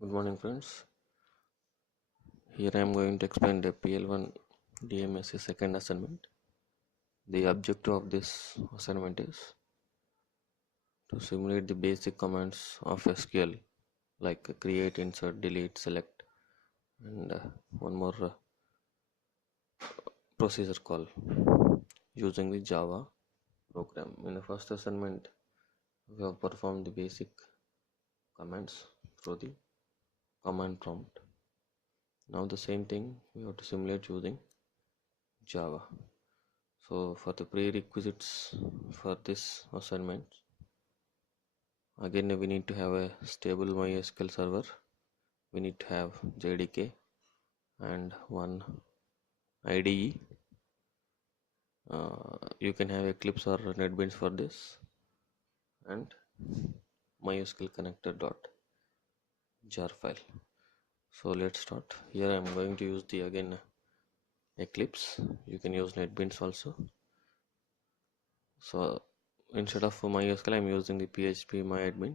Good morning, friends. Here I am going to explain the PL1 DMSC second assignment. The objective of this assignment is to simulate the basic commands of SQL like create, insert, delete, select, and one more procedure call using the Java program. In the first assignment, we have performed the basic commands through the command prompt. Now the same thing we have to simulate using Java. So for the prerequisites for this assignment, again we need to have a stable MySQL server. We need to have JDK and one IDE. You can have Eclipse or NetBeans for this, and MySQL connector.jar file. So let's start. Here I am going to use the again Eclipse. You can use NetBeans also. So instead of MySQL, I am using the PHP myadmin.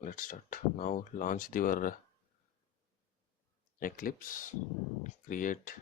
Let's start. Now launch your Eclipse. Create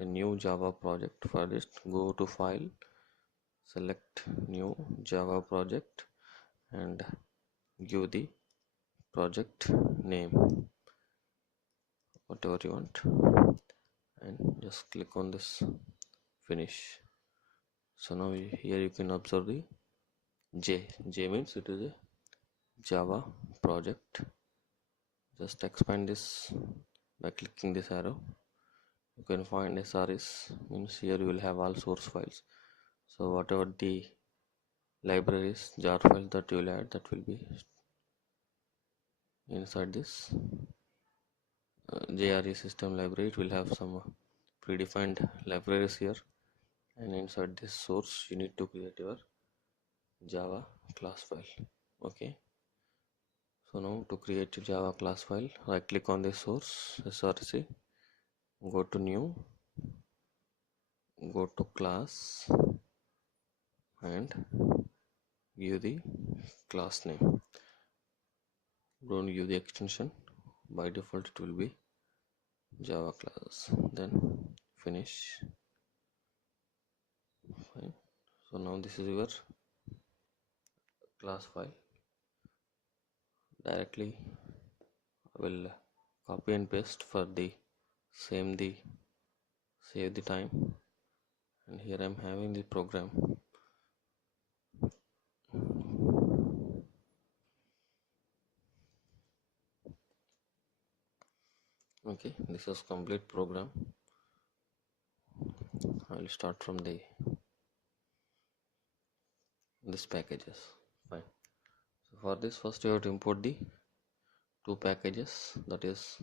a new Java project. For this, go to File, select New Java Project, and give the project name, whatever you want, and just click on this Finish. So now here you can observe the J means it is a Java project. Just expand this by clicking this arrow. You can find SRS, means here you will have all source files. So whatever the libraries, jar file that you will add, that will be inside this JRE system library. It will have some predefined libraries here, and inside this source you need to create your Java class file. Okay, so now to create your Java class file, right click on this source src, go to new, go to class, and give the class name. Don't give the extension. By default it will be Java class. Then finish. Fine. So now this is your class file. Directly I will copy and paste for the save the time, and here I am having the program. Okay, this is complete program. I will start from this packages. Fine. So for this, first you have to import the two packages, that is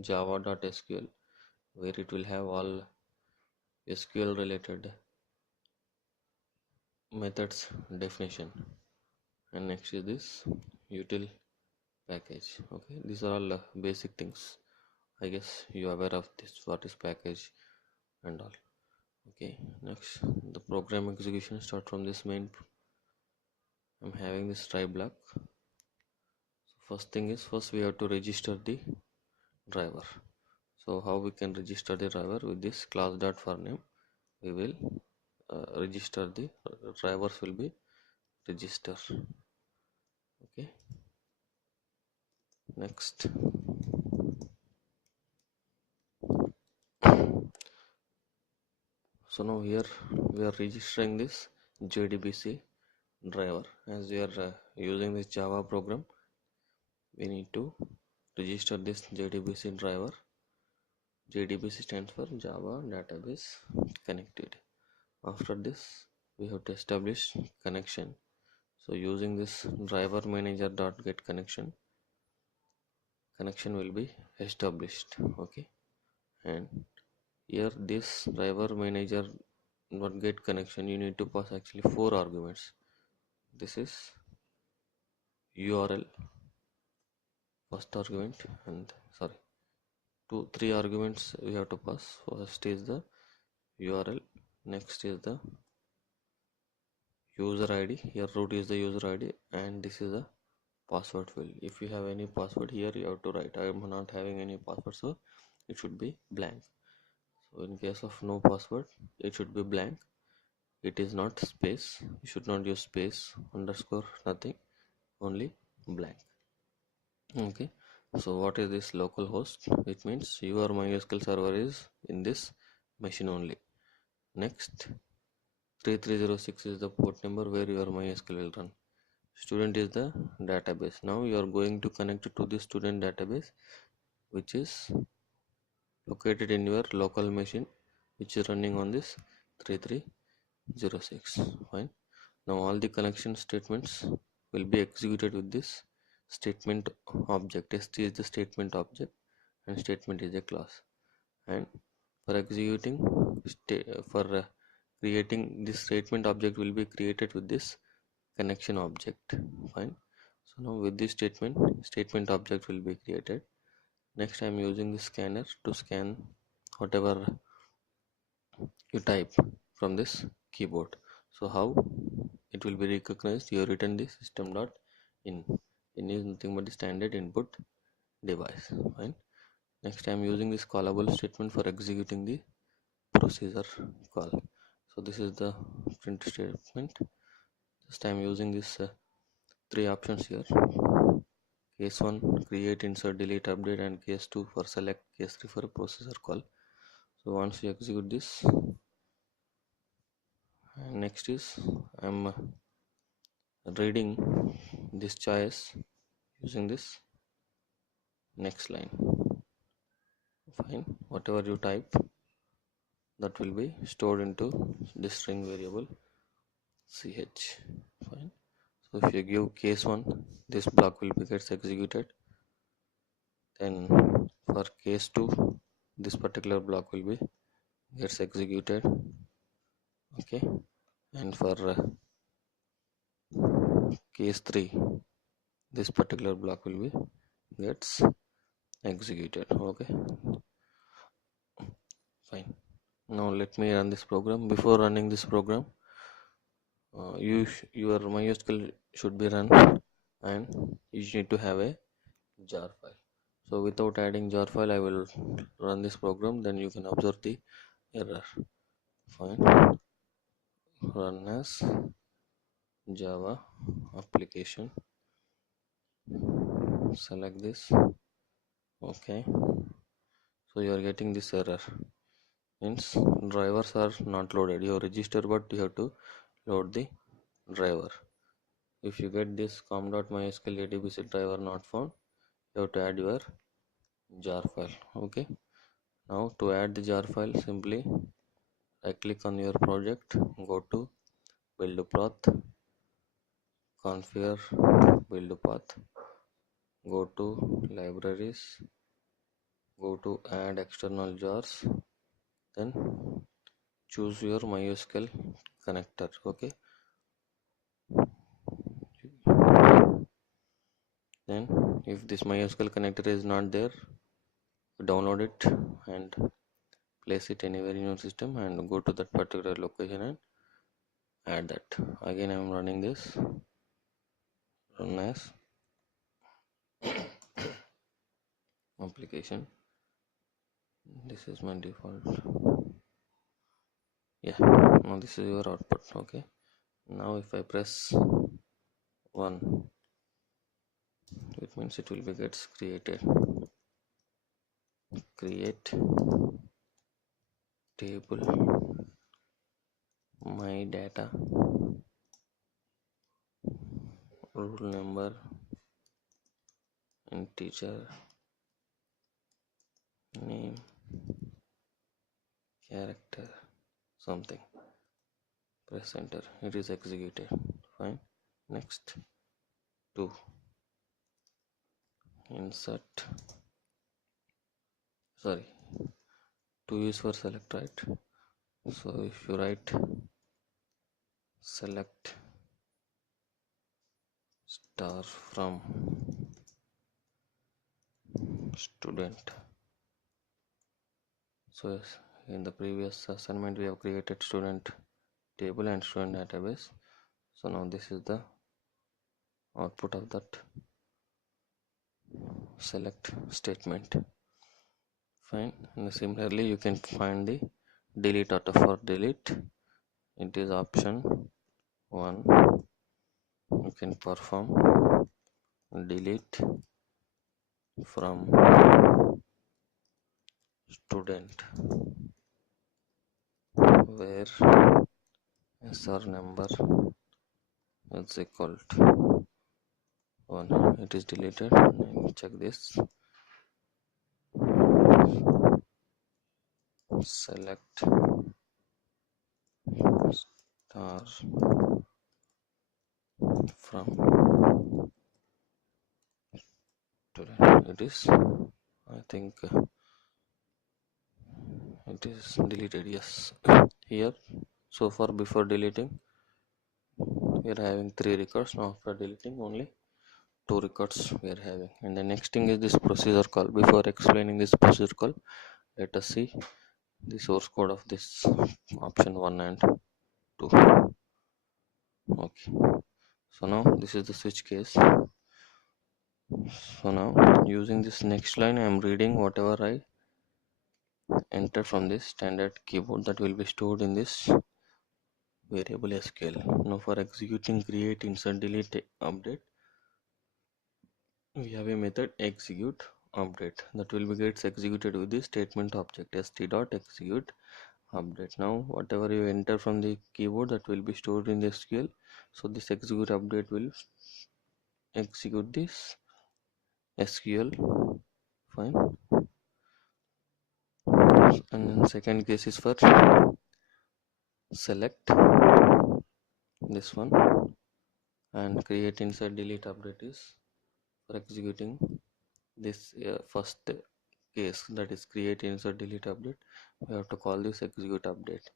java.sql, where it will have all SQL related methods definition, and next is this util package. Okay, these are all basic things. I guess you are aware of this, what is package and all. Okay, next the program execution start from this main. I'm having this try block. So first thing is, first we have to register the driver. So how we can register the driver? With this class dot for name, we will register the drivers will be register. Okay, next so now here we are registering this Jdbc driver. As we are using this Java program, we need to register this Jdbc driver. Jdbc stands for Java Database Connected. After this, we have to establish connection. So using this driver manager dot get connection will be established. Okay, and here this driver manager dot get connection, you need to pass actually 4 arguments. This is URL, first argument, and sorry, 3 arguments we have to pass. First is the URL, next is the user ID, here root is the user ID, and this is the password field. If you have any password here, you have to write. I am not having any password, so it should be blank. So in case of no password, it should be blank. It is not space. You should not use space, underscore, nothing, only blank. Okay, so what is this local host? It means your MySQL server is in this machine only. Next, 3306 is the port number where your MySQL will run. Student is the database. Now you are going to connect to the student database, which is located in your local machine, which is running on this 3306. Fine. Now all the connection statements will be executed with this statement object. St is the statement object and statement is a class. And for executing for creating this statement object will be created with this connection object. Fine. So now with this statement object will be created. Next I am using the scanner to scan whatever you type from this keyboard. So how it will be recognized? You have written the system dot in. In is nothing but the standard input device. Fine. Next I am using this callable statement for executing the procedure call. So this is the print statement. Just I am using this three options here. Case 1 create, insert, delete, update, and case 2 for select, case 3 for procedure call. So once you execute this, and next is I'm reading this choice using this next line. Fine. Whatever you type, that will be stored into this string variable ch. Fine. So if you give case 1, this block will be gets executed. Then for case 2, this particular block will be gets executed. Okay. And for case 3, this particular block will be gets executed. Okay, fine. Now let me run this program. Before running this program, your MySQL should be run, and you need to have a jar file. So without adding jar file, I will run this program. Then you can observe the error. Fine. Run as Java application. Select this. Okay. So you are getting this error. Means drivers are not loaded. You register, but you have to load the driver. If you get this com.mysql jdbc driver not found, you have to add your jar file. Okay, now to add the jar file, simply right click on your project, go to build path, configure build path, go to libraries, go to add external jars, then choose your mysql connector. Okay, then if this mysql connector is not there, download it and place it anywhere in your system and go to that particular location and add that. Again I am running this, run as application. This is my default. Yeah, now this is your output. Okay, now if I press 1, it means it will be gets created. Create table my data, rule number, integer, name, character, something. Press enter. It is executed. Fine. Next, 2, insert, sorry, 2 is for select, right? So if you write select star from student. So yes, in the previous assignment we have created student table and student database. So now this is the output of that. select statement. Fine. And similarly you can find the delete auto. For delete it is option 1. You can perform delete from student where SR number is equal to 1. It is deleted. Check this. Select star from student. It is, I think it is deleted. Yes. Here so far before deleting we are having 3 records. Now after deleting only 2 records we are having. And the next thing is this procedure call. Before explaining this procedure call, let us see the source code of this option 1 and 2. Okay, so now this is the switch case. So now using this next line I am reading whatever I enter from this standard keyboard that will be stored in this variable SQL. Now for executing create, insert, delete, update, we have a method execute update that will be gets executed with the statement object st.execute update. Now whatever you enter from the keyboard that will be stored in the SQL. So this execute update will execute this SQL. Fine. And then second case is for select this one, and create, insert, delete, update is for executing this first case, that is create, insert, delete, update. We have to call this execute update.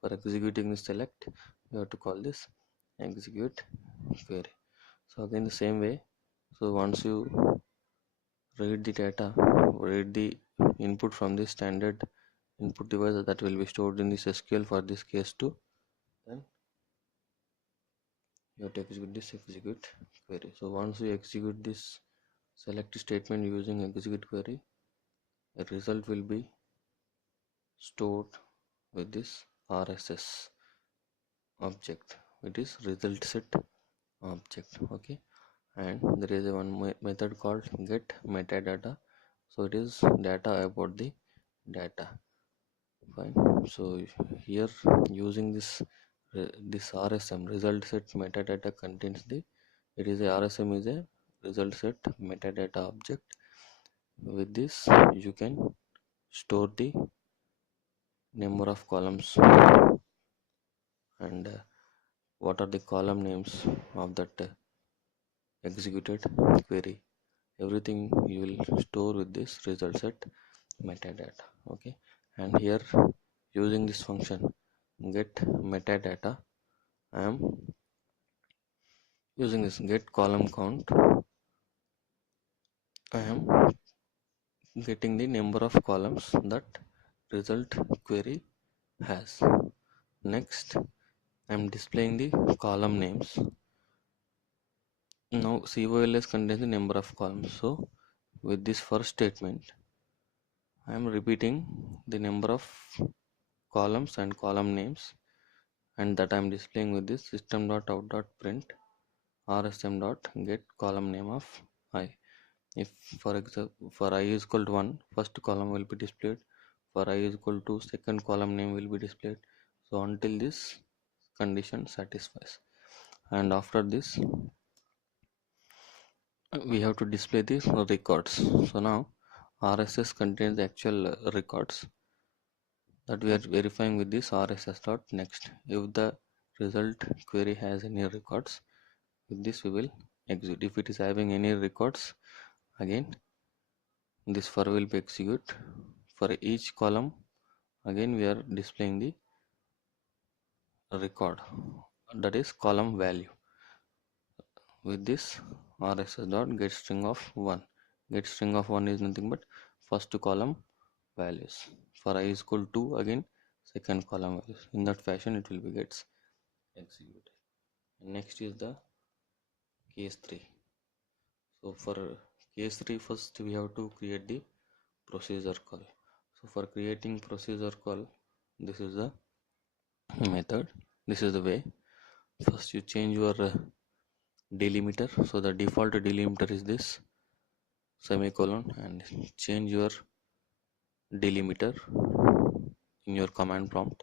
For executing the select we have to call this execute query. So again the same way. So once you read the data, read the input from the standard input device that will be stored in this SQL for this case too, then you have to execute this execute query. So once you execute this select statement using execute query, a result will be stored with this RSS object. It is result set object. Okay, and there is a one method called get metadata. So it is data about the data. Fine. So here using this RSM result set metadata contains the, it is a RSM is a result set metadata object. With this you can store the number of columns and what are the column names of that executed query. Everything you will store with this result set metadata. Okay, and here using this function get metadata, I am using this get column count. I am getting the number of columns that result query has. Next I am displaying the column names. Now COLS contains the number of columns, so with this first statement I am repeating the number of columns and column names, and that I am displaying with this system.out.print rsm.get column name of I. If for example for I is equal to 1, first column will be displayed. For I is equal to, second column name will be displayed. So until this condition satisfies, and after this we have to display these records. So now RSS contains the actual records that we are verifying with this RSS dot next. If the result query has any records, with this we will execute. If it is having any records, again this for will be execute. For each column again we are displaying the record, that is column value. With this RSS dot get string of 1. Get string of 1 is nothing but first column values. For I is equal to, again second column values. In that fashion it will be gets executed. Next is the case 3. So for case 3, first we have to create the procedure call. So for creating procedure call, this is the method, this is the way. First you change your delimiter. So the default delimiter is this semicolon, and change your delimiter in your command prompt.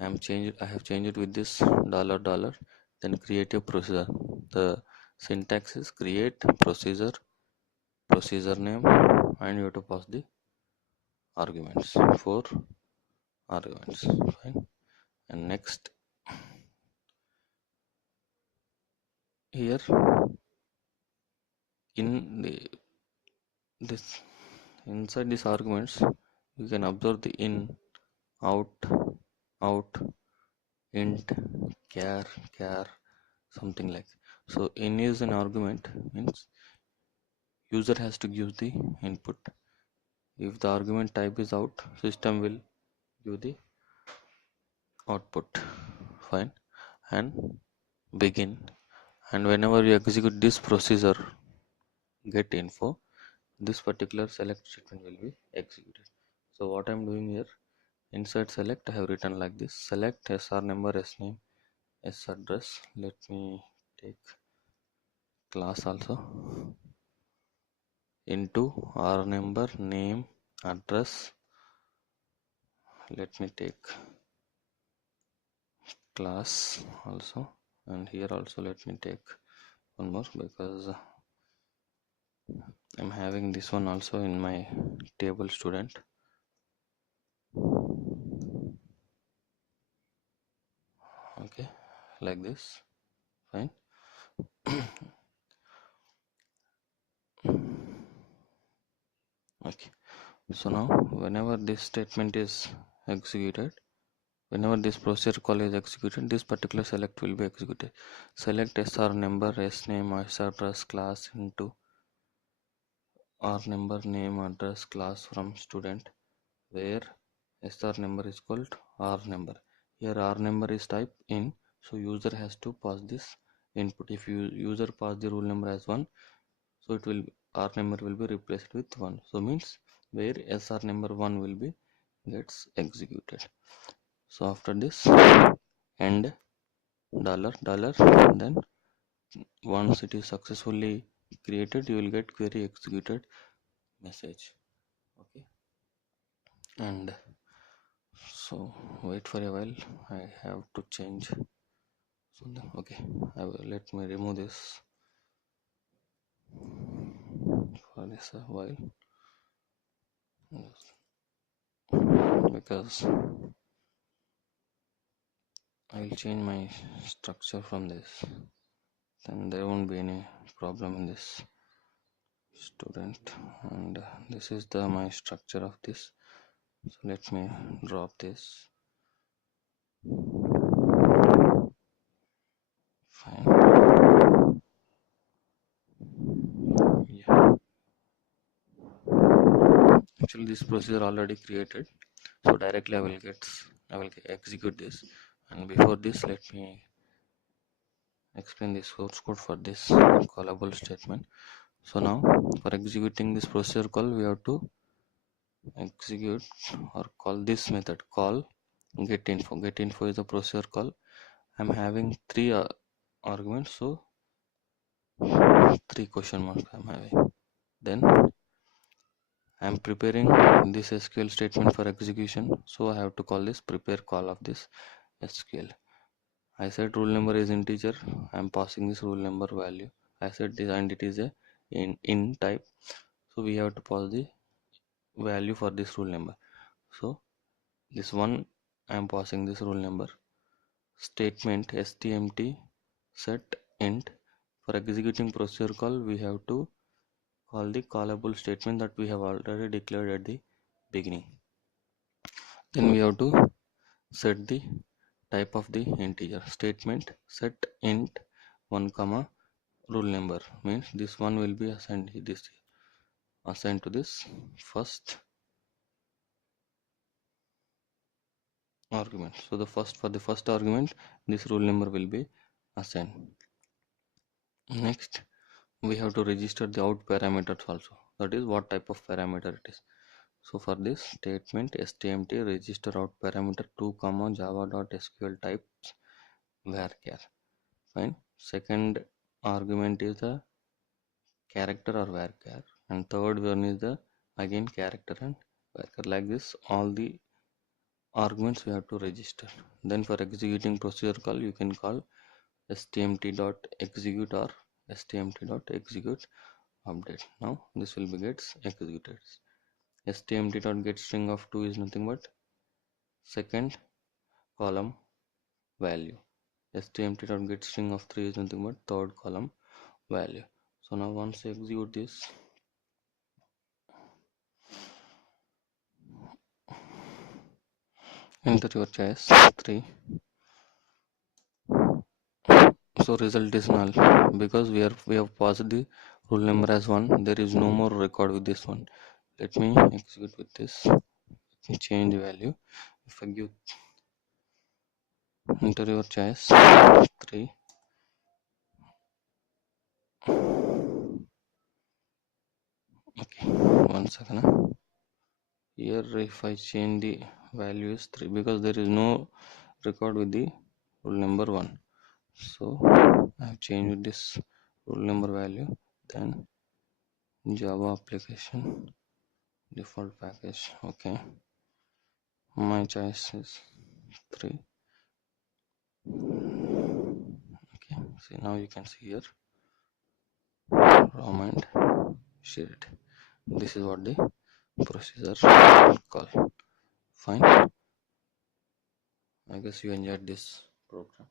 I have changed it with this dollar dollar. Then create a procedure. The syntax is create procedure, procedure name, and you have to pass the arguments, 4 arguments. Fine. And next, here in this inside these arguments, you can observe the in, out, out, int, char, something like. So in is an argument, means user has to give the input. If the argument type is out, system will give the output. Fine. And begin, and whenever you execute this procedure get info, this particular select statement will be executed. So what I'm doing here, inside select I have written like this: select sr number, s name, s address. Let me take class also, into r number, name, address. Let me take class also, and here also let me take one more, because I'm having this one also in my table student. Okay, like this. Fine. Okay, so now whenever this statement is executed, whenever this procedure call is executed, this particular select will be executed. Select sr number, s name, s address, class into r number, name, address, class from student, where sr number is called r number. Here r number is type in, so user has to pass this input. If user pass the rule number as 1, so it will, r number will be replaced with 1. So means where sr number 1 will be gets executed. So after this, end dollar dollar, then once it is successfully created, you will get query executed message. Okay, and so wait for a while, I have to change something. Okay, let me remove this for this while, because I will change my structure from this, then there won't be any problem in this student. And this is the my structure of this. So let me drop this. Fine. Yeah, actually this procedure already created, so directly I will execute this. And before this, let me explain the source code for this callable statement. So now for executing this procedure call, we have to execute or call this method, call get info. Get info is a procedure call. I'm having 3 arguments, so 3 question marks I'm having. Then I'm preparing this SQL statement for execution, so I have to call this prepare call of this SQL. I said rule number is integer, I'm passing this rule number value. I said this, and it is a in type, so we have to pass the value for this rule number. So this one I'm passing this rule number. Statement stmt set int. For executing procedure call, we have to call the callable statement that we have already declared at the beginning. Then we have to set the type of the integer. Statement set int 1 comma rule number, means this one will be assigned to this first argument. So for the first argument, this rule number will be assigned. Next, we have to register the out parameters also, that is what type of parameter it is. So for this statement stmt register out parameter 2 comma java.sql types varchar. Fine. Second argument is the character or varchar, and third one is the again character and varchar. Like this all the arguments we have to register. Then for executing procedure call you can call stmt.execute or stmt.execute update. Now this will be gets executed. stmt.get string of 2 is nothing but second column value. stmt.get string of 3 is nothing but third column value. So now once you execute this, enter your choice 3. So result is null because we have passed the rule number as 1. There is no more record with this one. Let me execute with this. Change value. If I give enter your choice 3. Okay, 1 second. Here if I change the value is 3 because there is no record with the rule number 1. So I have changed this rule number value. Then Java application default package. Okay, my choice is 3. Okay, see now you can see here ROM and share it. This is what the procedure call. Fine. I guess you enjoyed this program.